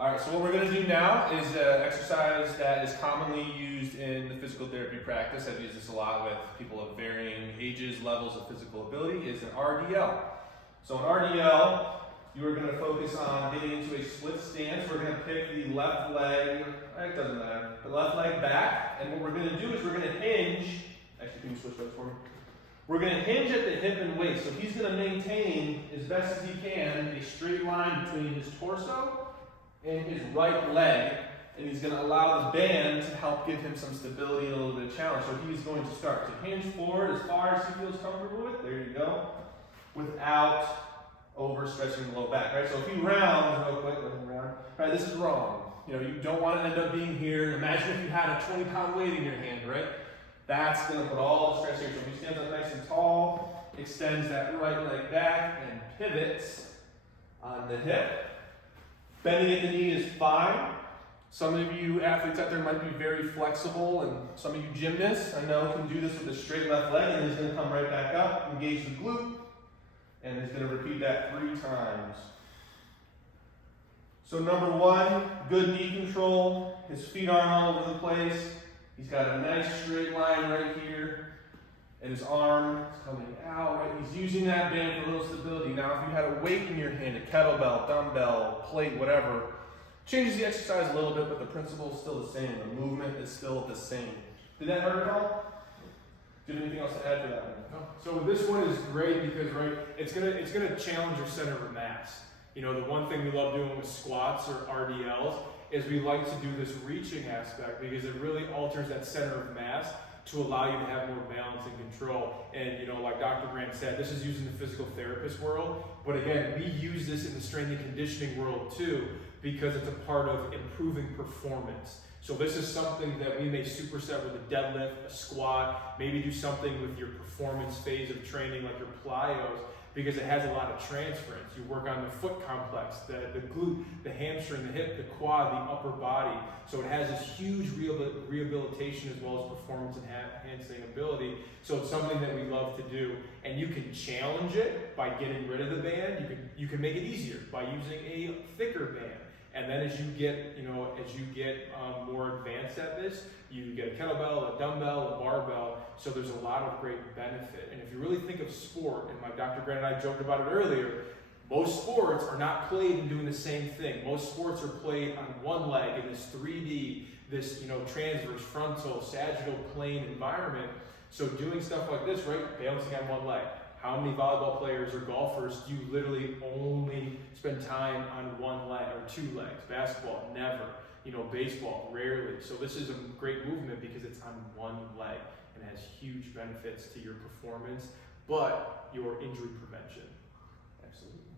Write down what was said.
All right, so what we're going to do now is an exercise that is commonly used in the physical therapy practice. I've used this a lot with people of varying ages, levels of physical ability, is an RDL. So an RDL, you are going to focus on getting into a split stance. We're going to pick the left leg, it doesn't matter, the left leg back, and what we're going to do is we're going to hinge, actually can you switch those for me? We're going to hinge at the hip and waist. So he's going to maintain, as best as he can, a straight line between his torso and his right leg, and he's going to allow the band to help give him some stability and a little bit of challenge. So he's going to start to hinge forward as far as he feels comfortable with, there you go, without overstretching the low back, right? So if he rounds real quick, let him round, right, this is wrong. You know, you don't want to end up being here. Imagine if you had a 20-pound weight in your hand, right? That's going to put all the stress here. So if he stands up nice and tall, extends that right leg back, and pivots on the hip. Bending at the knee is fine. Some of you athletes out there might be very flexible, and some of you gymnasts, I know, can do this with a straight left leg, and he's going to come right back up, engage the glute, and he's going to repeat that 3 times. So number 1, good knee control. His feet aren't all over the place. He's got a nice straight line right here, and his arm is coming out, right? He's using that band for a little stability. Now, if you had a weight in your hand, a kettlebell, dumbbell, plate, whatever, changes the exercise a little bit, but the principle is still the same. The movement is still the same. Did that hurt at all? Do you have anything else to add to that one? No. So this one is great because, right, it's gonna challenge your center of mass. You know, the one thing we love doing with squats or RDLs is we like to do this reaching aspect because it really alters that center of mass to allow you to have more balance and control. And you know, like Dr. Grant said, this is used in the physical therapist world, but again, we use this in the strength and conditioning world too, because it's a part of improving performance. So this is something that we may superset with a deadlift, a squat, maybe do something with your performance phase of training like your plyos, because it has a lot of transference. You work on the foot complex, the glute, the hamstring, the hip, the quad, the upper body. So it has this huge rehabilitation as well as performance enhancing ability. So it's something that we love to do. And you can challenge it by getting rid of the band. You can make it easier by using a thicker band. And then as you get, more advanced at this, you get a kettlebell, a dumbbell, a barbell. So there's a lot of great benefit. And if you really think of sport, and my Dr. Grant and I joked about it earlier, most sports are not played in doing the same thing. Most sports are played on one leg in this 3D, this transverse, frontal, sagittal plane environment. So doing stuff like this, right, balancing on one leg. How many volleyball players or golfers do you literally only spend time on one leg or 2 legs? Basketball, never. Baseball, rarely. So this is a great movement because it's on one leg and has huge benefits to your performance, but your injury prevention. Absolutely.